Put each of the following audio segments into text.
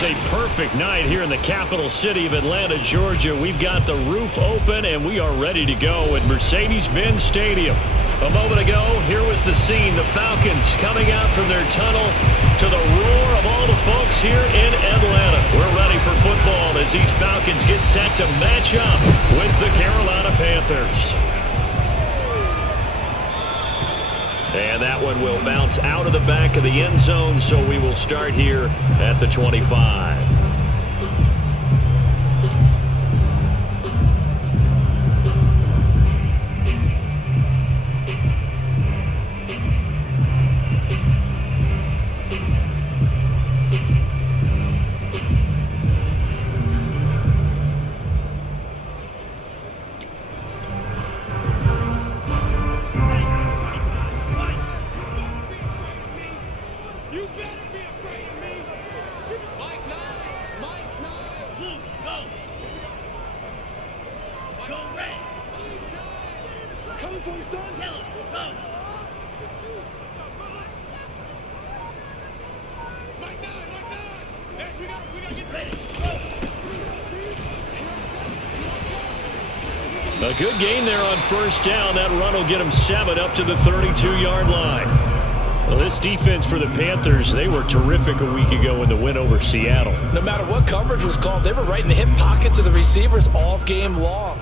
is a perfect night here in the capital city of Atlanta, Georgia. We've got the roof open, and we are ready to go at Mercedes-Benz Stadium. A moment ago, here was the scene. The Falcons coming out from their tunnel to the roar of all the folks here in Atlanta. We're ready for football as these Falcons get set to match up with the Carolina Panthers. And that one will bounce out of the back of the end zone, so we will start here at the 25. A good gain there on first down. That run will get him 7 up to the 32-yard line. Well, this defense for the Panthers, they were terrific a week ago in the win over Seattle. No matter what coverage was called, they were right in the hip pockets of the receivers all game long.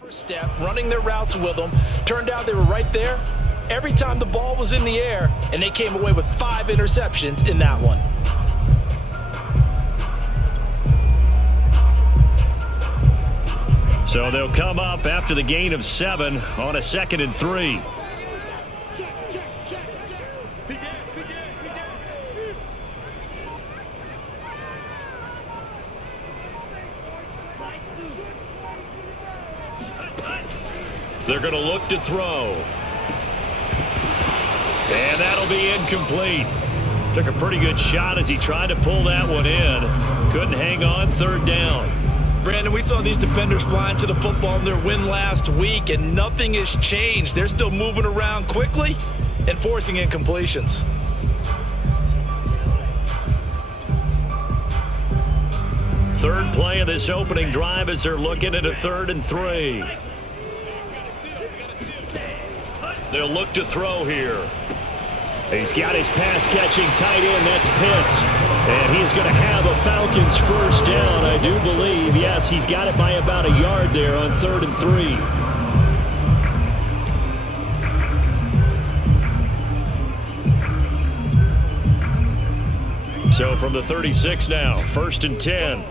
First step, running their routes with them. Turned out they were right there every time the ball was in the air, and they came away with 5 interceptions in that one. So they'll come up after the gain of 7 on a 2nd and 3. They're going to look to throw. And that'll be incomplete. Took a pretty good shot as he tried to pull that one in. Couldn't hang on, 3rd down. Brandon, we saw these defenders flying to the football in their win last week, and nothing has changed. They're still moving around quickly and forcing incompletions. Third play of this opening drive as they're looking at a 3rd and 3. They'll look to throw here. He's got his pass-catching tight end. That's Pitts. And he's going to have a Falcons first down, I do believe. Yes, he's got it by about a yard there on 3rd and 3. So from the 36 now, 1st and 10.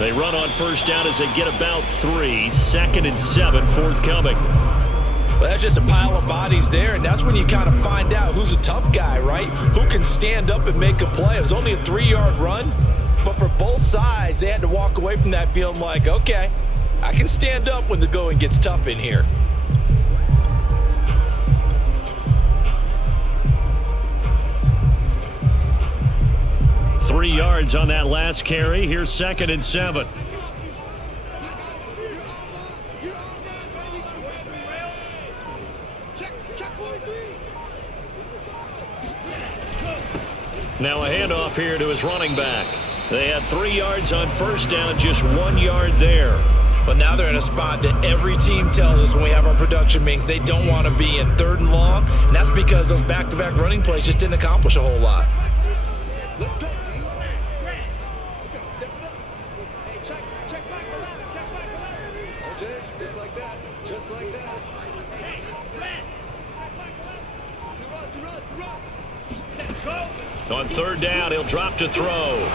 They run on first down as they get about 3. 2nd and 7 forthcoming. Well, that's just a pile of bodies there, and that's when you kind of find out who's a tough guy, right? Who can stand up and make a play. It was only a 3-yard run, but for both sides, they had to walk away from that feeling like, okay, I can stand up when the going gets tough in here. Three yards on that last carry. Here's 2nd and 7. Now a handoff here to his running back. They had 3 yards on first down, just 1 yard there. But now they're in a spot that every team tells us when we have our production meetings they don't want to be in, 3rd and long. And that's because those back-to-back running plays just didn't accomplish a whole lot. Let's go. Hey, check back. Okay, just like that. Just like that. Hey, run. On 3rd down, he'll drop to throw.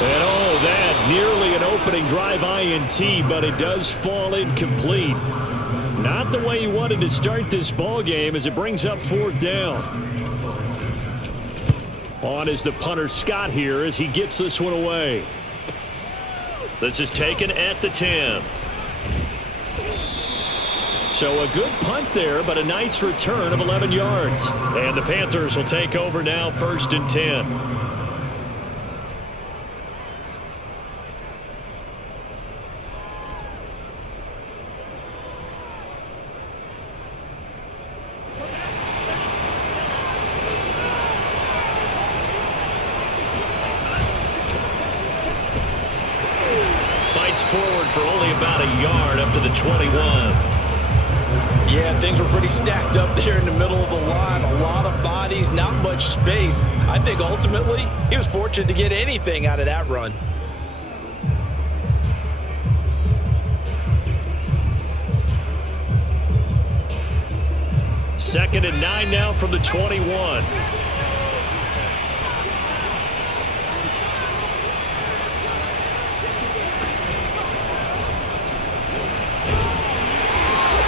And oh, that nearly an opening drive INT, but it does fall incomplete. Not the way he wanted to start this ball game as it brings up 4th down. On is the punter Scott here as he gets this one away. This is taken at the 10. So a good punt there, but a nice return of 11 yards. And the Panthers will take over now, 1st and 10. Fights forward for only about a yard up to the 21. Yeah, things were pretty stacked up there in the middle of the line. A lot of bodies, not much space. I think ultimately he was fortunate to get anything out of that run. Second and 9 now from the 21.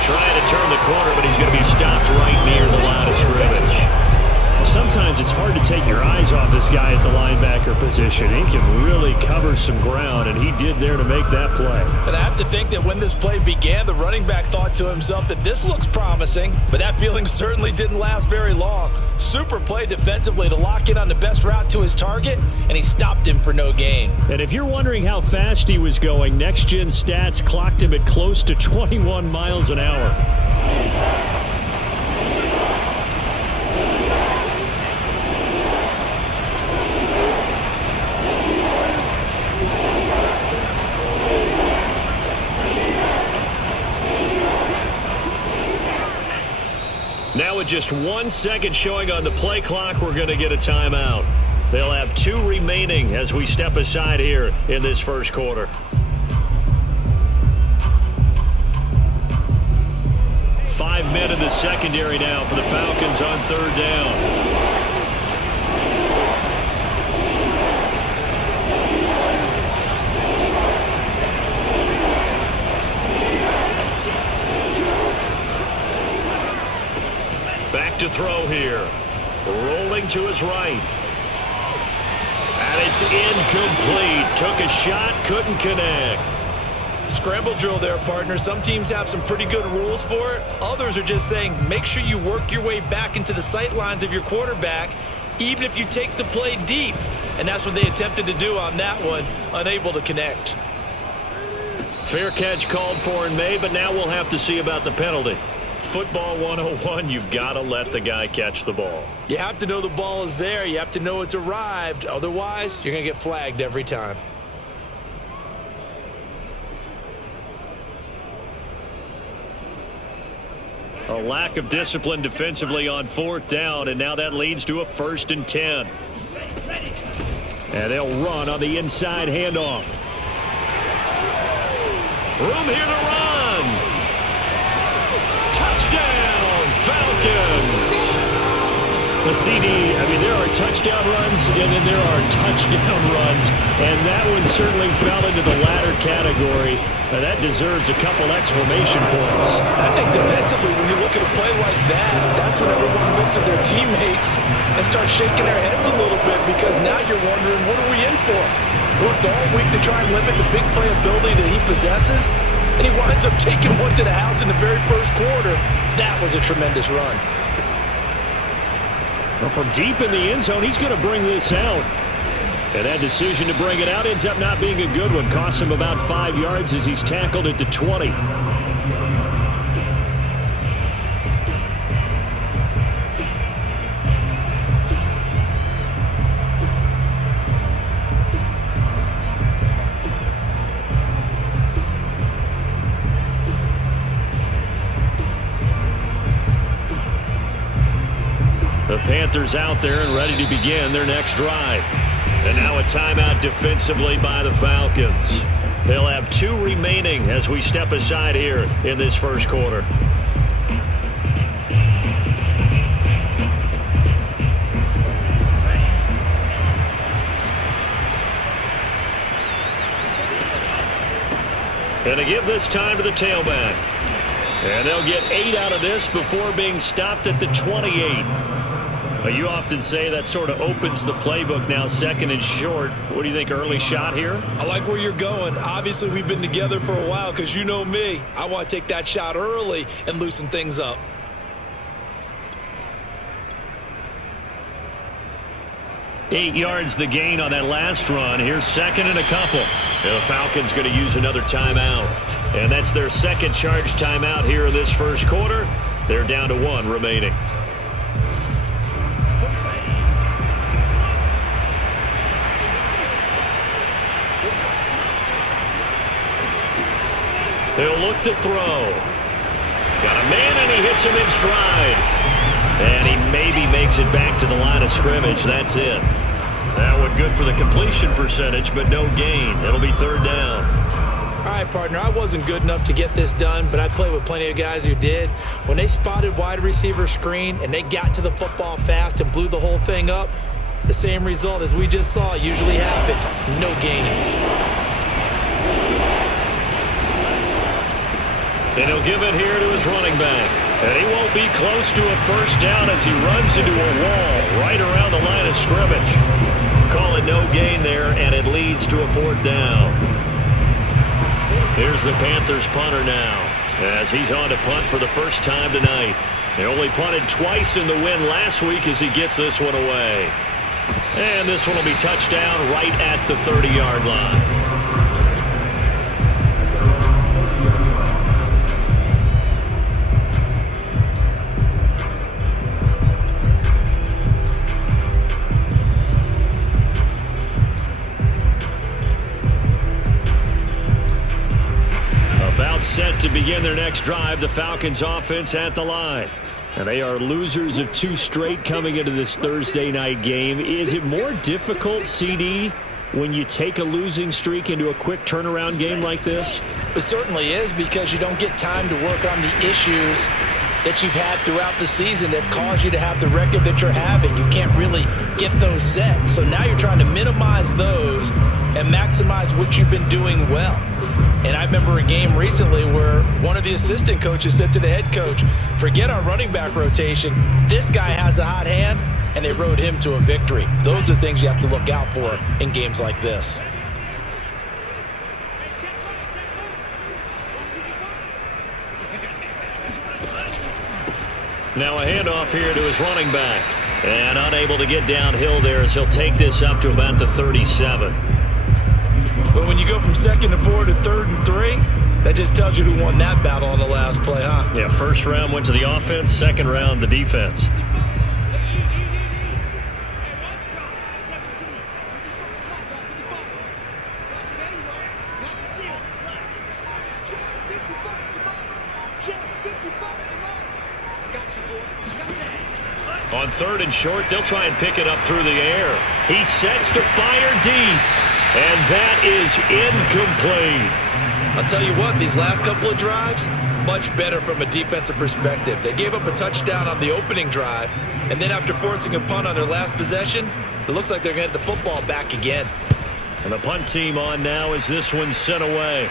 Trying to turn the corner, but he's going to be stopped right near the line of scrimmage. Sometimes it's hard to take your eyes off this guy at the linebacker position. He can really cover some ground, and he did there to make that play. And I have to think that when this play began, the running back thought to himself that this looks promising, but that feeling certainly didn't last very long. Super play defensively to lock in on the best route to his target, and he stopped him for no gain. And if you're wondering how fast he was going, Next Gen Stats clocked him at close to 21 miles an hour. Now with just 1 second showing on the play clock, we're going to get a timeout. They'll have 2 remaining as we step aside here in this first quarter. Five men in the secondary now for the Falcons on 3rd down. To throw here. Rolling to his right. And it's incomplete. Took a shot, couldn't connect. Scramble drill there, partner. Some teams have some pretty good rules for it. Others are just saying make sure you work your way back into the sight lines of your quarterback, even if you take the play deep. And that's what they attempted to do on that one, unable to connect. Fair catch called for and made, but now we'll have to see about the penalty. Football 101, you've got to let the guy catch the ball. You have to know the ball is there. You have to know it's arrived. Otherwise, you're going to get flagged every time. A lack of discipline defensively on 4th down, and now that leads to a 1st and 10. And they'll run on the inside handoff. Room here to run. Touchdown, Falcons. The CD, I mean, there are touchdown runs, and then there are touchdown runs, and that one certainly fell into the latter category. That deserves a couple exclamation points. I think defensively, when you look at a play like that, that's when everyone looks at their teammates and starts shaking their heads a little bit, because now you're wondering, what are we in for? Worked all week to try and limit the big play ability that he possesses, and he winds up taking one to the house in the very first quarter. That was a tremendous run. Well, from deep in the end zone, he's going to bring this out. And that decision to bring it out ends up not being a good one. Cost him about 5 yards as he's tackled it to 20. The Panthers out there and ready to begin their next drive. And now a timeout defensively by the Falcons. They'll have 2 remaining as we step aside here in this first quarter. And to give this time to the tailback. And they'll get 8 out of this before being stopped at the 28. You often say that sort of opens the playbook now, second and short. What do you think, early shot here? I like where you're going. Obviously, we've been together for a while, because you know me. I want to take that shot early and loosen things up. Eight yards the gain on that last run. Here's second and a couple. The Falcons going to use another timeout. And that's their second charge timeout here in this first quarter. They're down to 1 remaining. He'll look to throw. Got a man, and he hits him in stride. And he maybe makes it back to the line of scrimmage. That's it. That one good for the completion percentage, but no gain. It'll be third down. All right, partner, I wasn't good enough to get this done, but I played with plenty of guys who did. When they spotted wide receiver screen and they got to the football fast and blew the whole thing up, the same result as we just saw usually happened. No gain. And he'll give it here to his running back. And he won't be close to a first down as he runs into a wall right around the line of scrimmage. Call it no gain there, and it leads to a fourth down. Here's the Panthers punter now, as he's on to punt for the first time tonight. They only punted twice in the win last week as he gets this one away. And this one will be touchdown right at the 30-yard line. Set to begin their next drive, the Falcons offense at the line. And they are losers of 2 straight coming into this Thursday night game. Is it more difficult, CD, when you take a losing streak into a quick turnaround game like this? It certainly is, because you don't get time to work on the issues that you've had throughout the season that caused you to have the record that you're having. You can't really get those set. So now you're trying to minimize those and maximize what you've been doing well. And I remember a game recently where one of the assistant coaches said to the head coach, forget our running back rotation. This guy has a hot hand, and they rode him to a victory. Those are things you have to look out for in games like this. Now a handoff here to his running back. And unable to get downhill there as he'll take this up to about the 37. But when you go from 2nd and 4 to 3rd and 3, that just tells you who won that battle on the last play, huh? Yeah, first round went to the offense, second round the defense. On 3rd and short, they'll try and pick it up through the air. He sets to fire deep, and that is incomplete. I'll tell you what, these last couple of drives, much better from a defensive perspective. They gave up a touchdown on the opening drive, and then after forcing a punt on their last possession, it looks like they're going to get the football back again. And the punt team on now as this one's sent away.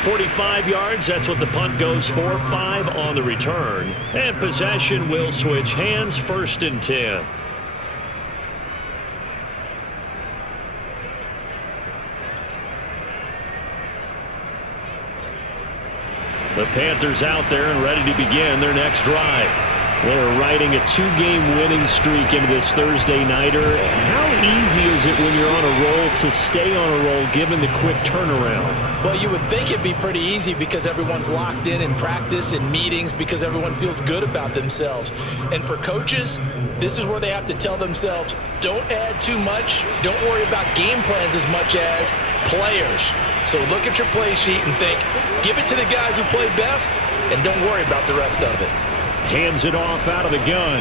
.45 yards, that's what the punt goes for. 5 on the return. And possession will switch hands, 1st and 10. The Panthers out there and ready to begin their next drive. They're riding a 2-game winning streak into this Thursday nighter. How easy is it when you're on a roll to stay on a roll given the quick turnaround? Well, you would think it'd be pretty easy because everyone's locked in practice and meetings because everyone feels good about themselves. And for coaches, this is where they have to tell themselves, don't add too much, don't worry about game plans as much as players. So look at your play sheet and think, give it to the guys who play best and don't worry about the rest of it. Hands it off out of the gun.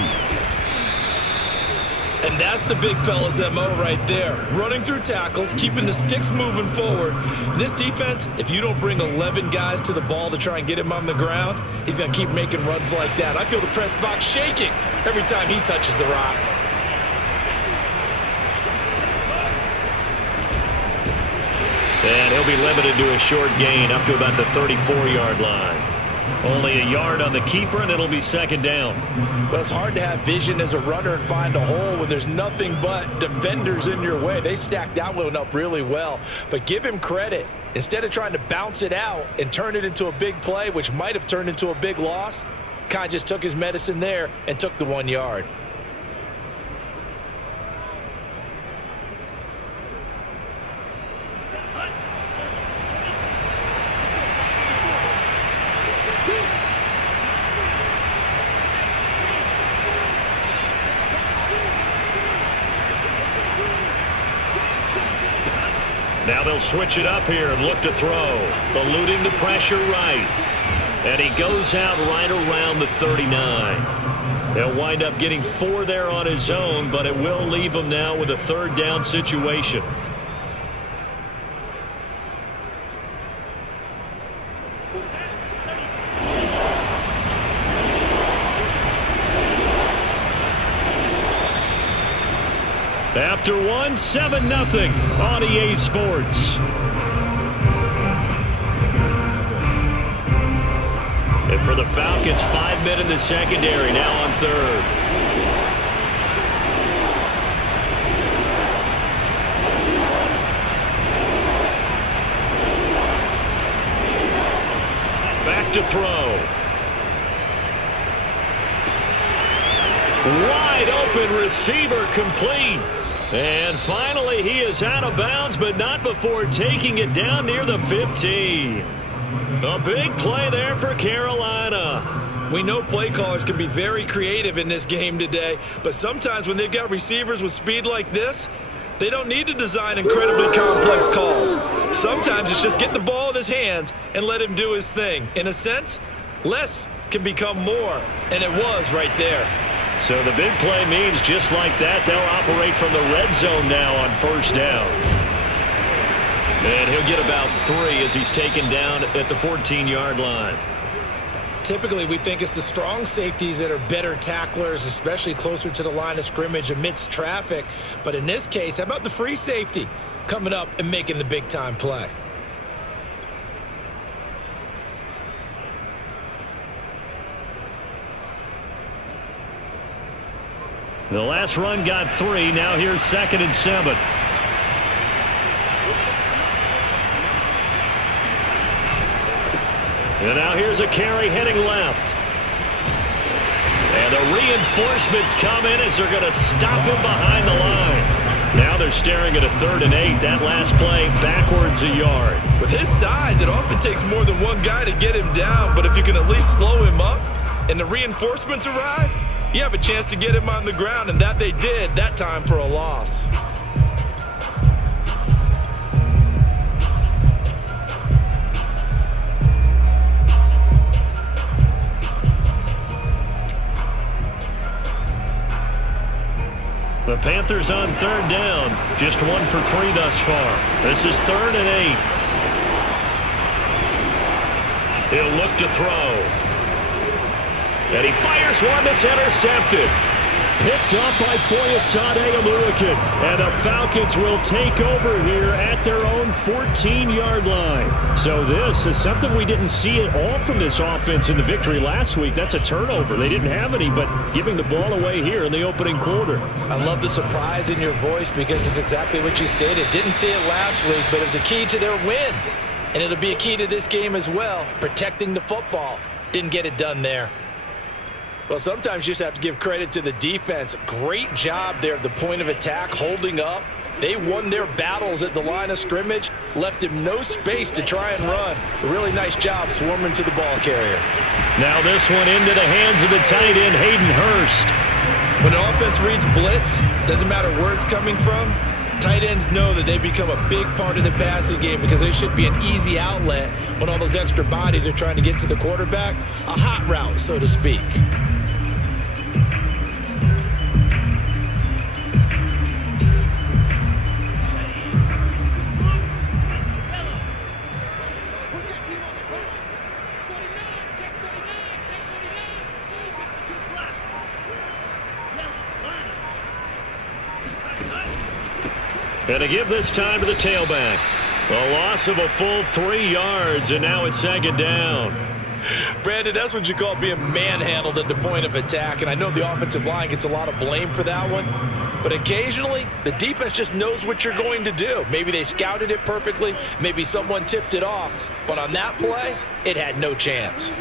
And that's the big fella's MO right there. Running through tackles, keeping the sticks moving forward. This defense, if you don't bring 11 guys to the ball to try and get him on the ground, he's going to keep making runs like that. I feel the press box shaking every time he touches the rock. And he'll be limited to a short gain up to about the 34-yard line. Only a yard on the keeper, and it'll be 2nd down. Well, it's hard to have vision as a runner and find a hole when there's nothing but defenders in your way. They stacked that one up really well. But give him credit. Instead of trying to bounce it out and turn it into a big play, which might have turned into a big loss, kind of just took his medicine there and took the 1 yard. Now they'll switch it up here and look to throw. Eluding the pressure right. And he goes out right around the 39. They'll wind up getting 4 there on his own, but it will leave him now with a 3rd down situation. After 1, 7-0 on EA Sports. And for the Falcons, 5 men in the secondary, now on 3rd. Back to throw. Wide open receiver complete. And finally, he is out of bounds, but not before taking it down near the 15. A big play there for Carolina. We know play callers can be very creative in this game today, but sometimes when they've got receivers with speed like this, they don't need to design incredibly complex calls. Sometimes it's just get the ball in his hands and let him do his thing. In a sense, less can become more, and it was right there. So the big play means just like that, they'll operate from the red zone now on 1st down. And he'll get about 3 as he's taken down at the 14-yard line. Typically, we think it's the strong safeties that are better tacklers, especially closer to the line of scrimmage amidst traffic. But in this case, how about the free safety coming up and making the big-time play? The last run got 3. Now here's 2nd and 7. And now here's a carry heading left. And the reinforcements come in as they're going to stop him behind the line. Now they're staring at a 3rd and 8. That last play backwards a yard. With his size, it often takes more than one guy to get him down. But if you can at least slow him up and the reinforcements arrive, you have a chance to get him on the ground, and that they did, that time for a loss. The Panthers on third down. Just 1 for 3 thus far. This is 3rd and 8. He'll look to throw. And he fires one that's intercepted. Picked up by Foyesade Amuakin. And the Falcons will take over here at their own 14-yard line. So this is something we didn't see at all from this offense in the victory last week. That's a turnover. They didn't have any, but giving the ball away here in the opening quarter. I love the surprise in your voice because it's exactly what you stated. Didn't see it last week, but it was a key to their win. And it'll be a key to this game as well, protecting the football. Didn't get it done there. Well, sometimes you just have to give credit to the defense. Great job there at the point of attack, holding up. They won their battles at the line of scrimmage, left him no space to try and run. A really nice job swarming to the ball carrier. Now this one into the hands of the tight end, Hayden Hurst. When the offense reads blitz, doesn't matter where it's coming from, tight ends know that they become a big part of the passing game because they should be an easy outlet when all those extra bodies are trying to get to the quarterback. A hot route, so to speak. And to give this time to the tailback. A loss of a full 3 yards, and now it's 2nd down. Brandon, that's what you call being manhandled at the point of attack, and I know the offensive line gets a lot of blame for that one, but occasionally the defense just knows what you're going to do. Maybe they scouted it perfectly, maybe someone tipped it off, but on that play, it had no chance.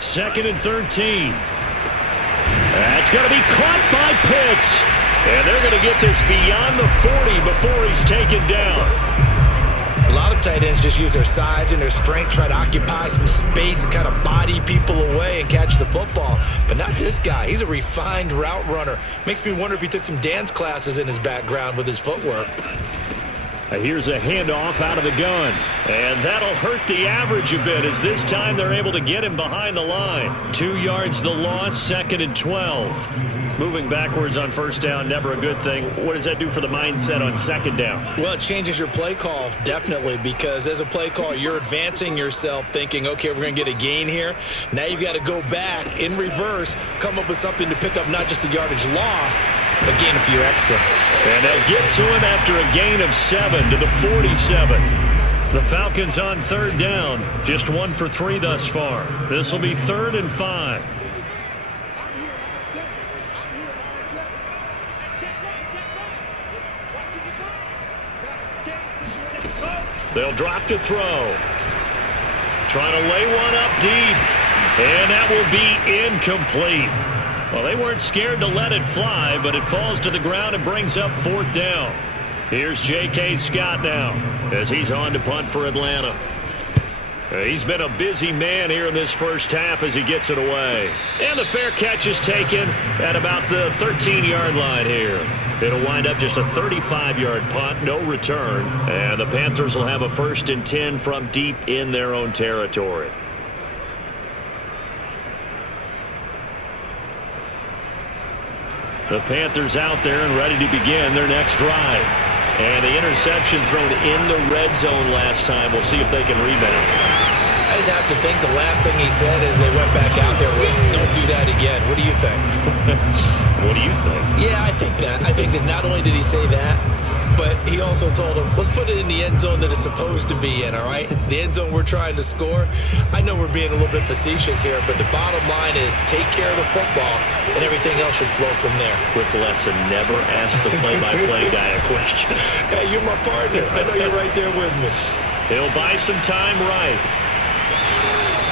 2nd and 13. That's going to be caught by Pitts. And they're going to get this beyond the 40 before he's taken down. A lot of tight ends just use their size and their strength, try to occupy some space and kind of body people away and catch the football. But not this guy. He's a refined route runner. Makes me wonder if he took some dance classes in his background with his footwork. Here's a handoff out of the gun. And that'll hurt the average a bit as this time they're able to get him behind the line. 2 yards the loss, 2nd and 12. Moving backwards on 1st down, never a good thing. What does that do for the mindset on 2nd down? Well, it changes your play call, definitely, because as a play caller, you're advancing yourself thinking, okay, we're going to get a gain here. Now you've got to go back in reverse, come up with something to pick up not just the yardage lost, but gain a few extra. And they'll get to him after a gain of 7 to the 47. The Falcons on 3rd down, just 1 for 3 thus far. This will be 3rd and 5. They'll drop to throw. Trying to lay one up deep. And that will be incomplete. Well, they weren't scared to let it fly, but it falls to the ground and brings up 4th down. Here's J.K. Scott now as he's on to punt for Atlanta. He's been a busy man here in this first half as he gets it away. And the fair catch is taken at about the 13-yard line here. It'll wind up just a 35-yard punt, no return. And the Panthers will have a 1st and 10 from deep in their own territory. The Panthers out there and ready to begin their next drive. And the interception thrown in the red zone last time. We'll see if they can rebound. I just have to think the last thing he said as they went back out there was, don't do that again. What do you think? What do you think? Yeah, I think that. I think that not only did he say that, but he also told him, let's put it in the end zone that it's supposed to be in, all right? The end zone we're trying to score. I know we're being a little bit facetious here, but the bottom line is take care of the football, and everything else should flow from there. Quick lesson, never ask the play-by-play guy a question. Hey, you're my partner. I know you're right there with me. He'll buy some time right.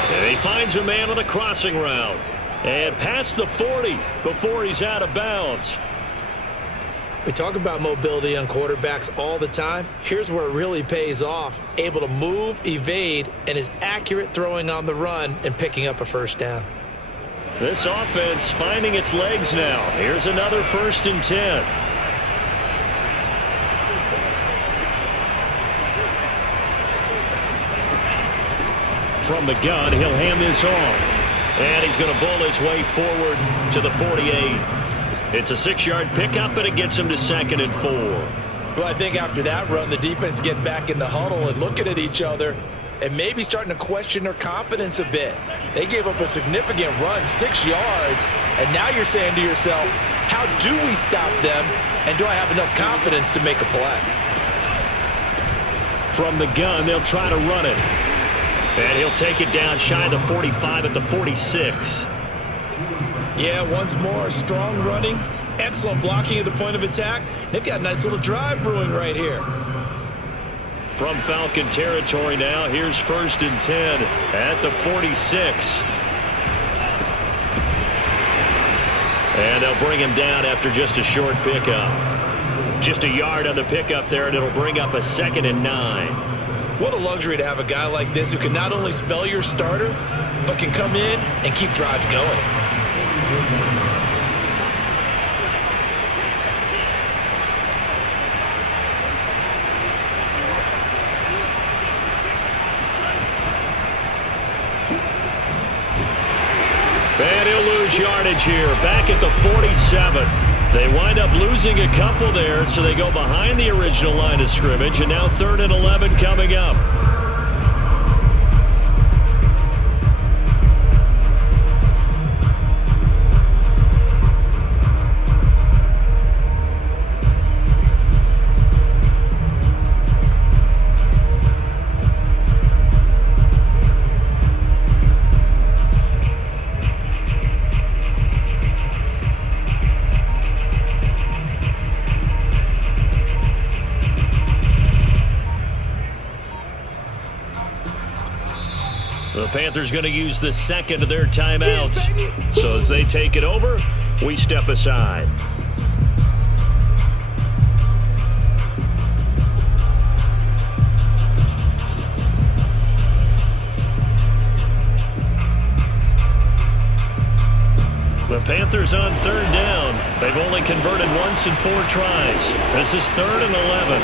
And he finds a man on a crossing route. And past the 40 before he's out of bounds. We talk about mobility on quarterbacks all the time. Here's where it really pays off. Able to move, evade, and is accurate throwing on the run and picking up a 1st down. This offense finding its legs now. Here's another 1st and 10. From the gun, he'll hand this off. And he's going to bull his way forward to the 48. It's a 6-yard pickup, and it gets him to 2nd and 4. Well, I think after that run, the defense get back in the huddle and looking at each other and maybe starting to question their confidence a bit. They gave up a significant run, 6 yards, and now you're saying to yourself, how do we stop them, and do I have enough confidence to make a play? From the gun, they'll try to run it. And he'll take it down shy of the 45 at the 46. Yeah, once more, strong running, excellent blocking at the point of attack. They've got a nice little drive brewing right here. From Falcon territory now, here's 1st and 10 at the 46. And they'll bring him down after just a short pickup. Just a yard on the pickup there, and it'll bring up a 2nd and 9. What a luxury to have a guy like this who can not only spell your starter, but can come in and keep drives going. And he'll lose yardage here, back at the 47. They wind up losing a couple there, so they go behind the original line of scrimmage, and now 3rd and 11 coming up. The Panthers going to use the 2nd of their timeouts. So as they take it over, we step aside. The Panthers on 3rd down. They've only converted once in 4 tries. This is 3rd and 11.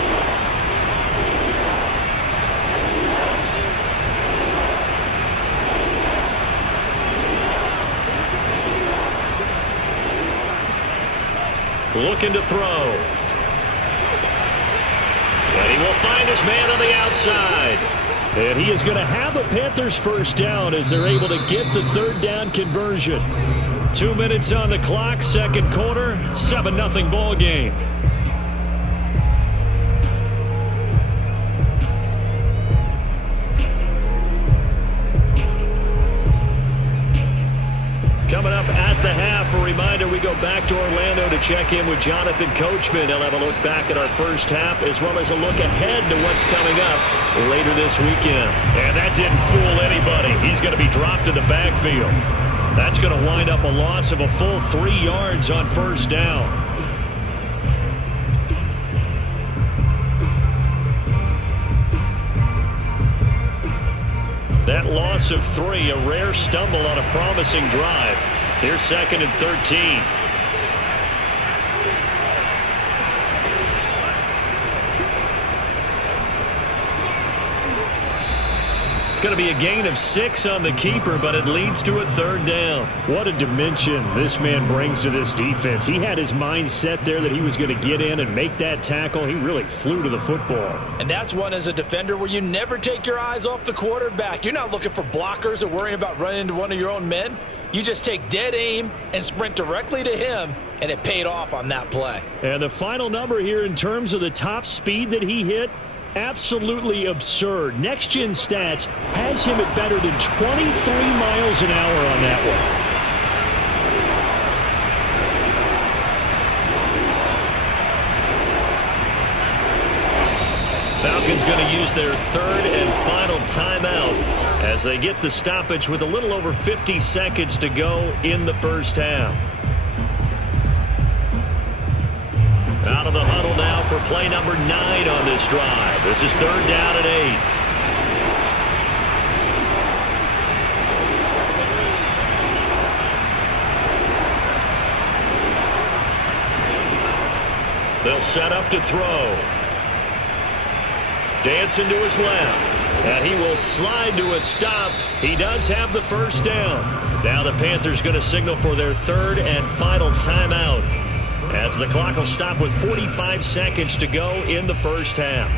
Looking to throw. And he will find his man on the outside. And he is going to have a Panthers 1st down as they're able to get the 3rd down conversion. 2 minutes on the clock, 2nd quarter, 7-0 ball game. Coming up at the half, a reminder, we go back to Orlando to check in with Jonathan Coachman. He'll have a look back at our first half as well as a look ahead to what's coming up later this weekend. And that didn't fool anybody. He's going to be dropped in the backfield. That's going to wind up a loss of a full 3 yards on 1st down. That loss of 3, a rare stumble on a promising drive. Here's 2nd and 13. It's going to be a gain of 6 on the keeper, but it leads to a 3rd down. What a dimension this man brings to this defense. He had his mind set there that he was going to get in and make that tackle. He really flew to the football. And that's one as a defender where you never take your eyes off the quarterback. You're not looking for blockers or worrying about running into one of your own men. You just take dead aim and sprint directly to him, and it paid off on that play. And the final number here in terms of the top speed that he hit, absolutely absurd. Next Gen Stats has him at better than 23 miles an hour on that one. Falcons going to use their 3rd and final timeout as they get the stoppage with a little over 50 seconds to go in the first half. Out of the huddle now for play number 9 on this drive. This is 3rd down and 8. They'll set up to throw. Dancing to his left. And he will slide to a stop. He does have the 1st down. Now the Panthers going to signal for their 3rd and final timeout as the clock will stop with 45 seconds to go in the first half.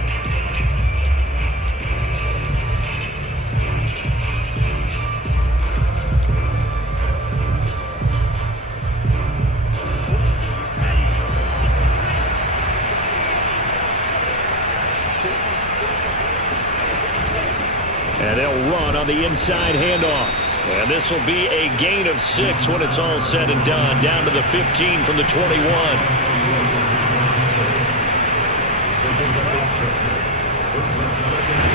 And they'll run on the inside handoff. And this will be a gain of 6 when it's all said and done. Down to the 15 from the 21.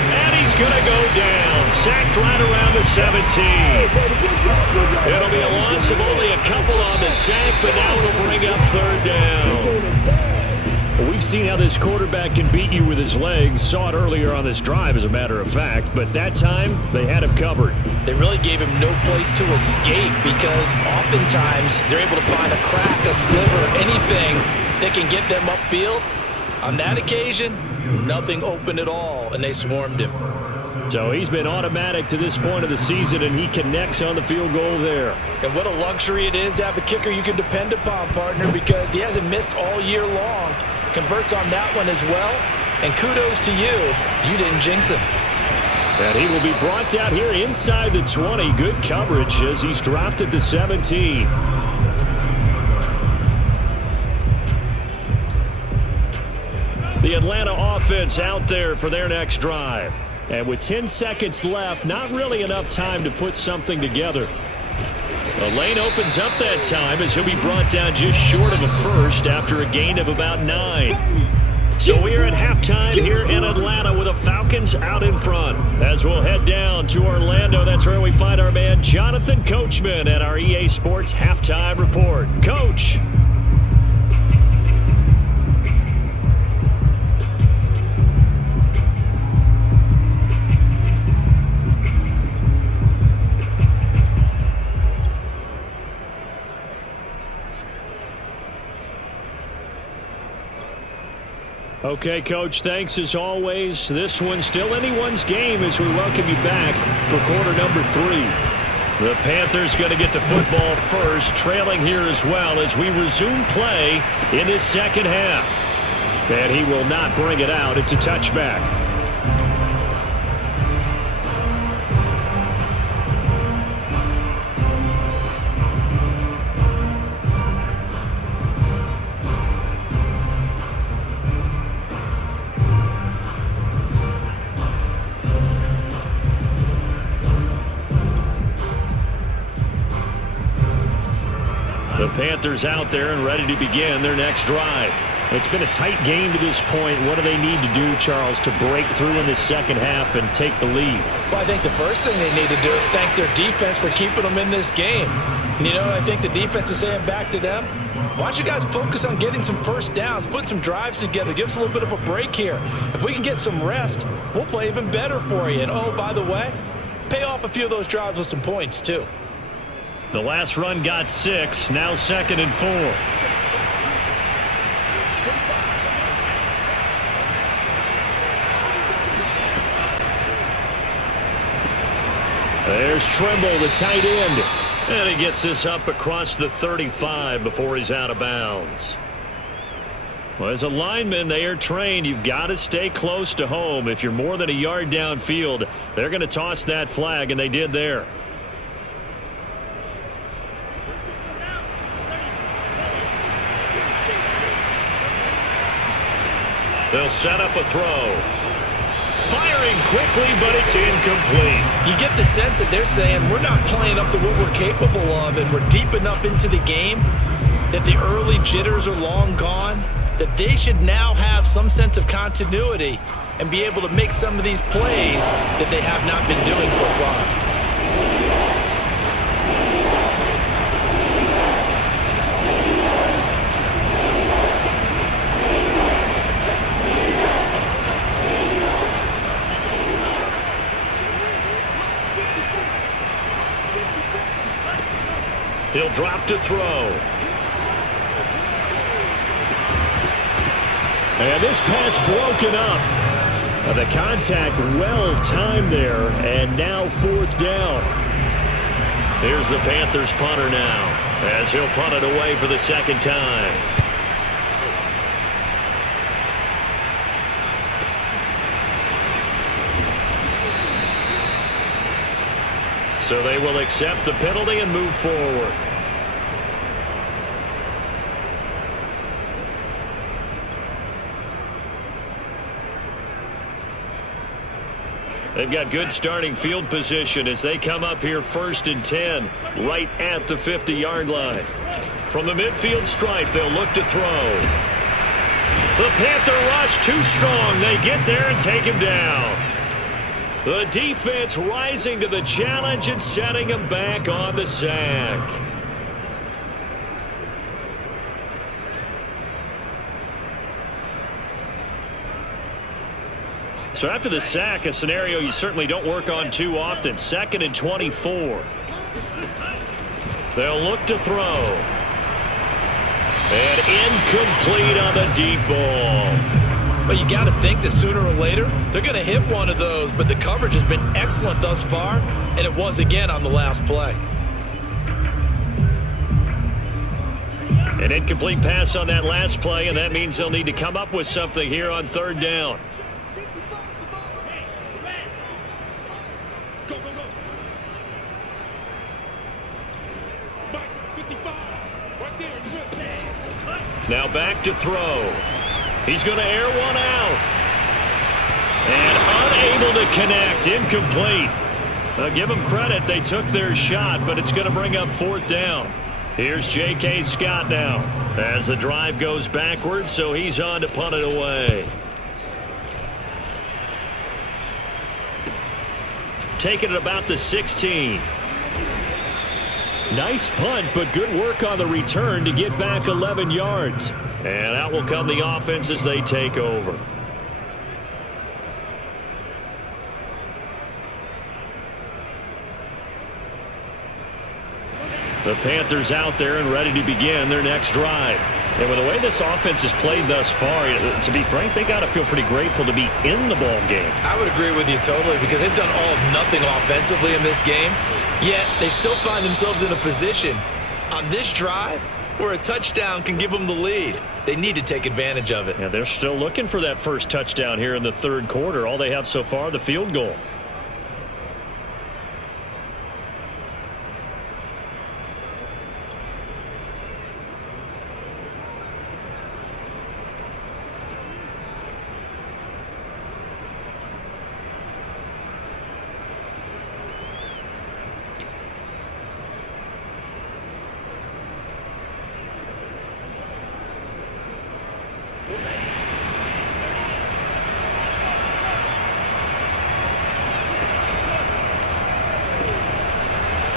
And he's going to go down. Sacked right around the 17. It'll be a loss of only a couple on the sack, but now it'll bring up third down. Well, we've seen how this quarterback can beat you with his legs. Saw it earlier on this drive, as a matter of fact. But that time, they had him covered. They really gave him no place to escape because oftentimes they're able to find a crack, a sliver, anything that can get them upfield. On that occasion, nothing open at all, and they swarmed him. So he's been automatic to this point of the season, and he connects on the field goal there. And what a luxury it is to have a kicker you can depend upon, partner, because he hasn't missed all year long. Converts on that one as well. And kudos to you. You didn't jinx him. And he will be brought down here inside the 20. Good coverage as he's dropped at the 17. The Atlanta offense out there for their next drive. And with 10 seconds left, not really enough time to put something together. The lane opens up that time as he'll be brought down just short of a first after a gain of about 9. So we're at halftime here in Atlanta with the Falcons out in front. As we'll head down to Orlando, that's where we find our man Jonathan Coachman at our EA Sports Halftime Report. Coach. Okay, Coach, thanks as always. This one's still anyone's game as we welcome you back for quarter number 3. The Panthers going to get the football first, trailing here as well as we resume play in this second half. And he will not bring it out. It's a touchback. The Panthers out there and ready to begin their next drive. It's been a tight game to this point. What do they need to do, Charles, to break through in the second half and take the lead? Well, I think the first thing they need to do is thank their defense for keeping them in this game. And you know, I think the defense is saying back to them, why don't you guys focus on getting some first downs, put some drives together, give us a little bit of a break here. If we can get some rest, we'll play even better for you. And, oh, by the way, pay off a few of those drives with some points, too. The last run got 6, now 2nd and 4. There's Trimble, the tight end. And he gets this up across the 35 before he's out of bounds. Well, as a lineman, they are trained. You've got to stay close to home. If you're more than a yard downfield, they're going to toss that flag, and they did there. They'll set up a throw. Firing quickly, but it's incomplete. You get the sense that they're saying we're not playing up to what we're capable of, and we're deep enough into the game that the early jitters are long gone, that they should now have some sense of continuity and be able to make some of these plays that they have not been doing so far. He'll drop to throw. And this pass broken up. The contact well timed there, and now 4th down. Here's the Panthers punter now, as he'll punt it away for the second time. So they will accept the penalty and move forward. They've got good starting field position as they come up here 1st and 10, right at the 50-yard line. From the midfield stripe, they'll look to throw. The Panther rush too strong. They get there and take him down. The defense rising to the challenge and setting him back on the sack. So after the sack, a scenario you certainly don't work on too often. 2nd and 24. They'll look to throw. And incomplete on the deep ball. But you got to think that sooner or later, they're going to hit one of those. But the coverage has been excellent thus far, and it was again on the last play. An incomplete pass on that last play, and that means they'll need to come up with something here on 3rd down. Now back to throw. He's going to air one out. And unable to connect. Incomplete. Give them credit. They took their shot, but it's going to bring up 4th down. Here's J.K. Scott now as the drive goes backwards, so he's on to punt it away. Taking it about the 16. Nice punt, but good work on the return to get back 11 yards. And out will come the offense as they take over. The Panthers out there and ready to begin their next drive. And with the way this offense has played thus far, to be frank, they got to feel pretty grateful to be in the ball game. I would agree with you totally because they've done all of nothing offensively in this game, yet they still find themselves in a position on this drive where a touchdown can give them the lead. They need to take advantage of it. Yeah, they're still looking for that first touchdown here in the 3rd quarter. All they have so far, the field goal.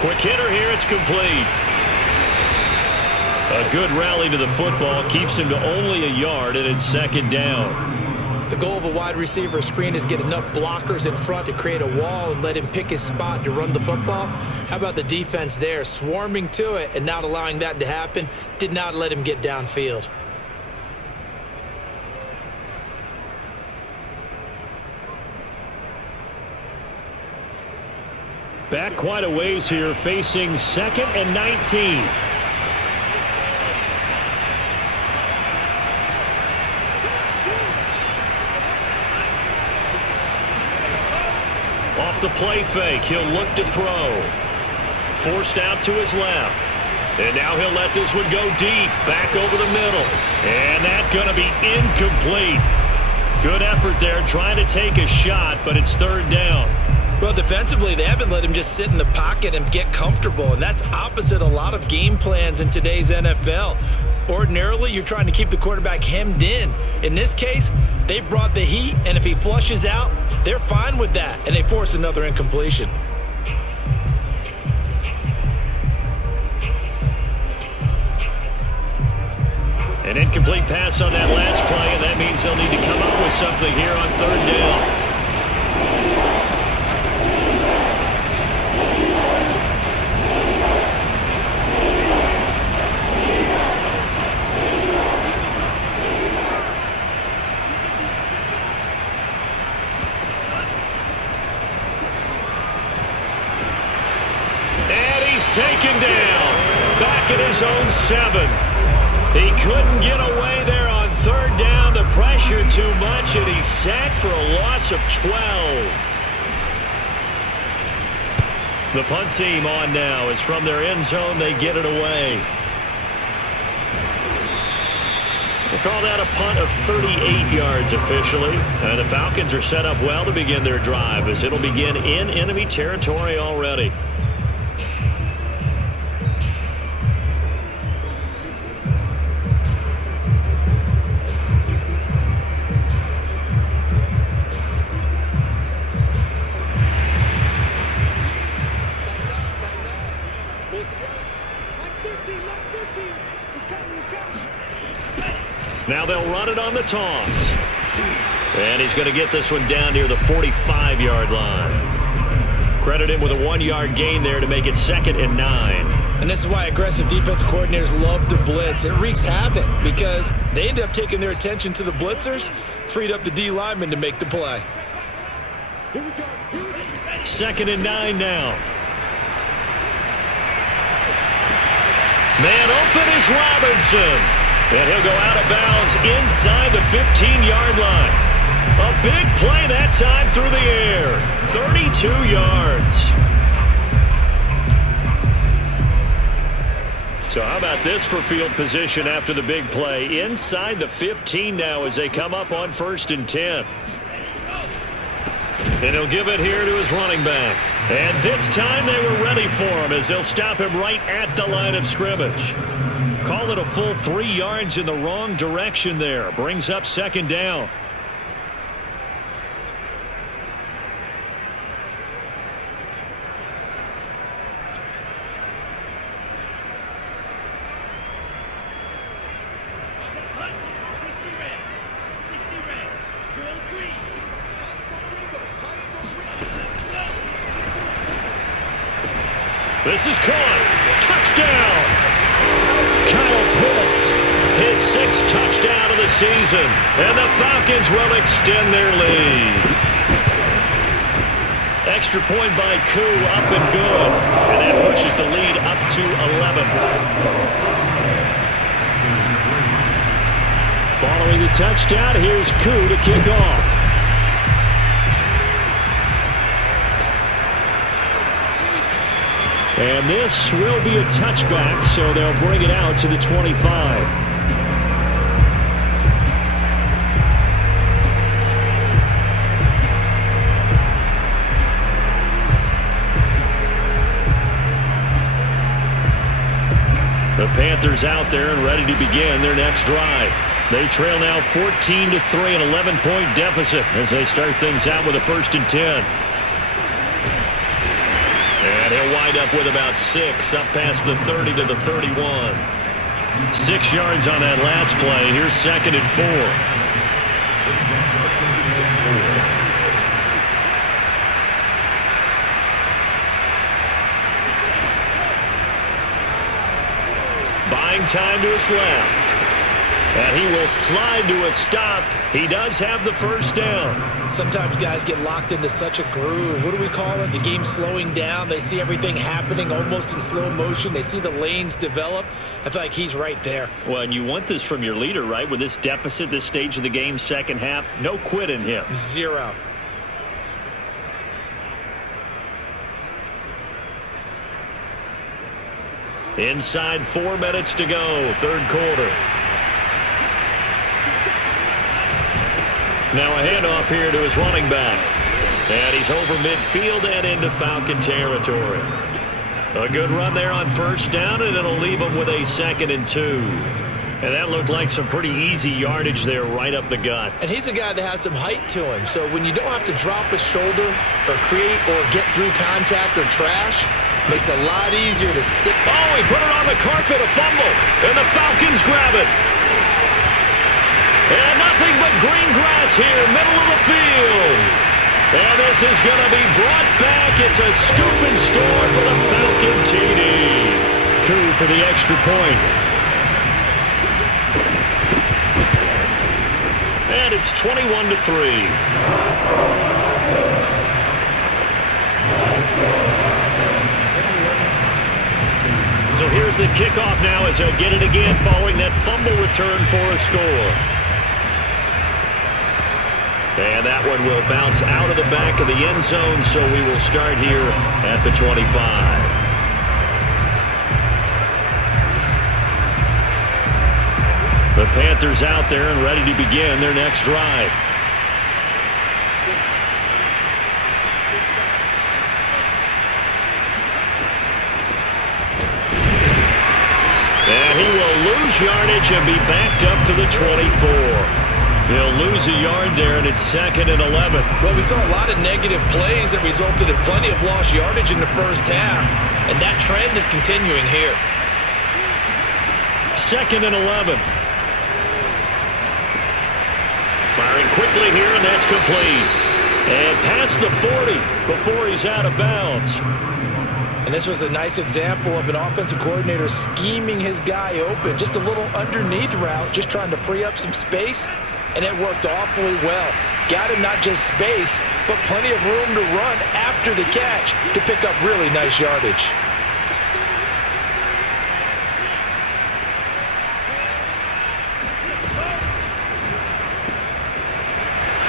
Quick hitter here, it's complete. A good rally to the football keeps him to only a yard, and it's 2nd down. The goal of a wide receiver screen is get enough blockers in front to create a wall and let him pick his spot to run the football. How about the defense there, swarming to it and not allowing that to happen? Did not let him get downfield. Back quite a ways here, facing 2nd and 19. Off the play fake, he'll look to throw. Forced out to his left. And now he'll let this one go deep, back over the middle. And that's going to be incomplete. Good effort there, trying to take a shot, but it's 3rd down. Well, defensively, they haven't let him just sit in the pocket and get comfortable, and that's opposite a lot of game plans in today's NFL. Ordinarily, you're trying to keep the quarterback hemmed in. In this case, they brought the heat, and if he flushes out, they're fine with that, and they force another incompletion. An incomplete pass on that last play, and that means they'll need to come up with something here on 3rd down. Taken down, back at his own 7. He couldn't get away there on 3rd down. The pressure too much, and he's sacked for a loss of 12. The punt team on now as from their end zone they get it away. We'll call that a punt of 38 yards officially. And the Falcons are set up well to begin their drive as it'll begin in enemy territory already. Now they'll run it on the toss. And he's going to get this one down near the 45-yard line. Credit him with a 1-yard gain there to make it 2nd and 9. And this is why aggressive defensive coordinators love to blitz. It wreaks havoc because they end up taking their attention to the blitzers, freed up the D lineman to make the play. 2nd and 9 now. Man open is Robinson. And he'll go out of bounds inside the 15-yard line. A big play that time through the air. 32 yards. So how about this for field position after the big play? Inside the 15 now as they come up on 1st and 10. And he'll give it here to his running back. And this time they were ready for him as they'll stop him right at the line of scrimmage. Call it a full 3 yards in the wrong direction there. Brings up 2nd down. This is caught. Touchdown. Kyle Pitts, his 6th touchdown of the season. And the Falcons will extend their lead. Extra point by Koo, up and good. And that pushes the lead up to 11. Following the touchdown, here's Koo to kick off. And this will be a touchback, so they'll bring it out to the 25. The Panthers out there and ready to begin their next drive. They trail now 14-3, an 11-point deficit as they start things out with a 1st and 10. And he'll wind up with about 6, up past the 30 to the 31. 6 yards on that last play. Here's 2nd and 4. Buying time to his left. And he will slide to a stop. He does have the 1st down. Sometimes guys get locked into such a groove. What do we call it? The game's slowing down. They see everything happening almost in slow motion. They see the lanes develop. I feel like he's right there. Well, and you want this from your leader, right? With this deficit, this stage of the game, 2nd half, no quit in him. 0. Inside 4 minutes to go, 3rd quarter. Now a handoff here to his running back. And he's over midfield and into Falcon territory. A good run there on 1st down, and it'll leave him with a 2nd and 2. And that looked like some pretty easy yardage there right up the gut. And he's a guy that has some height to him. So when you don't have to drop a shoulder or create or get through contact or trash, makes it a lot easier to stick. Oh, he put it on the carpet, a fumble. And the Falcons grab it. And nothing but green grass here, middle of the field. And this is going to be brought back. It's a scoop and score for the Falcon TD. Koo for the extra point. And it's 21-3. So here's the kickoff now as they'll get it again following that fumble return for a score. And that one will bounce out of the back of the end zone, so we will start here at the 25. The Panthers out there and ready to begin their next drive. And he will lose yardage and be backed up to the 24. He'll lose a yard there, and it's 2nd and 11. Well, we saw a lot of negative plays that resulted in plenty of lost yardage in the first half, and that trend is continuing here. 2nd and 11. Firing quickly here, and that's complete. And past the 40 before he's out of bounds. And this was a nice example of an offensive coordinator scheming his guy open. Just a little underneath route, just trying to free up some space. And it worked awfully well. Got him not just space, but plenty of room to run after the catch to pick up really nice yardage.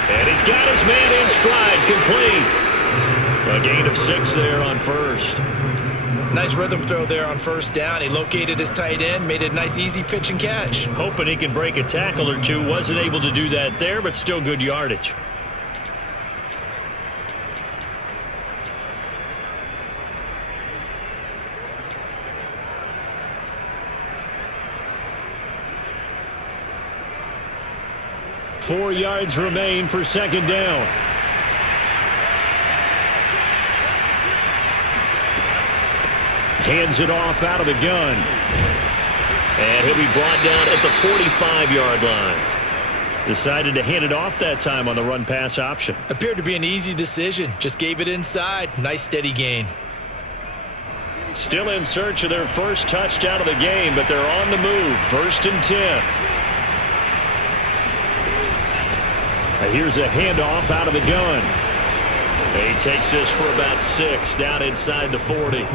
And he's got his man in stride, complete. A gain of 6 there on first. Nice rhythm throw there on first down. He located his tight end, made a nice easy pitch and catch. Hoping he can break a tackle or two. Wasn't able to do that there, but still good yardage. Four yards remain for 2nd down. Hands it off out of the gun. And he'll be brought down at the 45-yard line. Decided to hand it off that time on the run-pass option. Appeared to be an easy decision. Just gave it inside. Nice steady gain. Still in search of their first touchdown of the game, but they're on the move. 1st and 10. Here's a handoff out of the gun. He takes this for about 6 down inside the 40.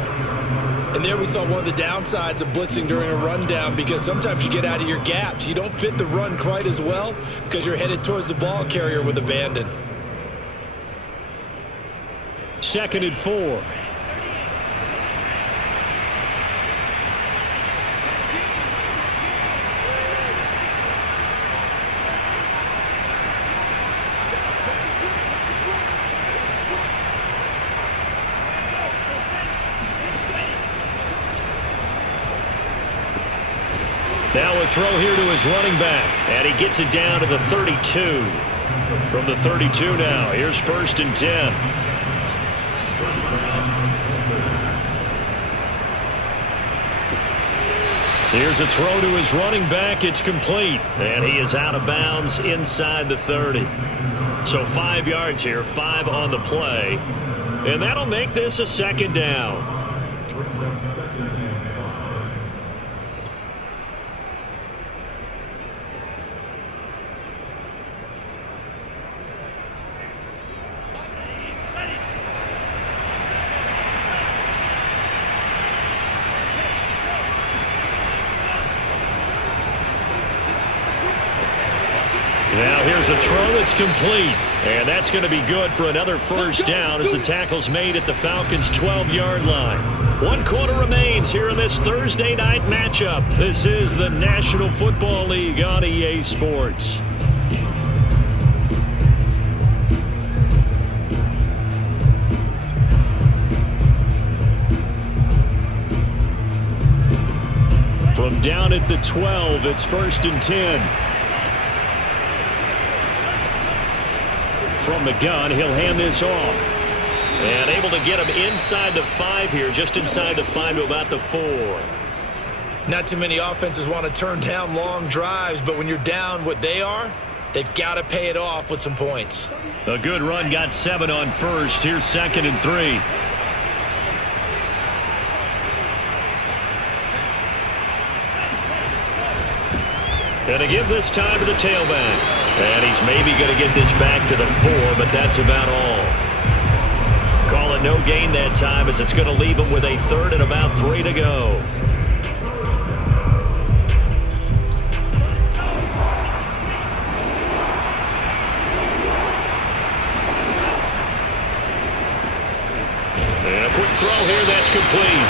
And there we saw one of the downsides of blitzing during a rundown, because sometimes you get out of your gaps. You don't fit the run quite as well because you're headed towards the ball carrier with abandon. 2nd and 4. Now a throw here to his running back, and he gets it down to the 32. From the 32 now, here's 1st and 10. Here's a throw to his running back. It's complete, and he is out of bounds inside the 30. So 5 yards here, 5 on the play, and that'll make this a 2nd down. Now here's a throw that's complete, and that's going to be good for another 1st down as the tackle's made at the Falcons' 12-yard line. 1 quarter remains here in this Thursday night matchup. This is the National Football League on EA Sports. From down at the 12, it's 1st and 10. From the gun, he'll hand this off. And able to get him inside the 5 here, just inside the 5 to about the 4. Not too many offenses want to turn down long drives, but when you're down what they are, they've got to pay it off with some points. A good run, got 7 on first. Here's 2nd and 3. And to give this time to the tailback. And he's maybe going to get this back to the 4, but that's about all. Call it no gain that time, as it's going to leave him with a 3rd and about 3 to go. And a quick throw here, that's complete.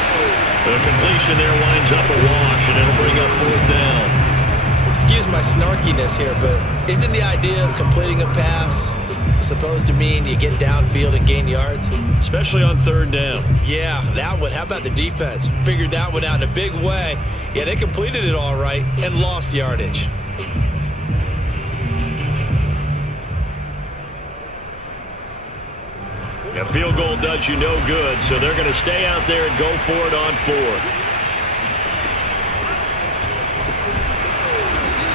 The completion there winds up a wash, and it'll bring up 4th down. Excuse my snarkiness here, but isn't the idea of completing a pass supposed to mean you get downfield and gain yards? Especially on 3rd down. Yeah, that one. How about the defense? Figured that one out in a big way. Yeah, they completed it all right and lost yardage. A field goal does you no good, so they're going to stay out there and go for it on 4th.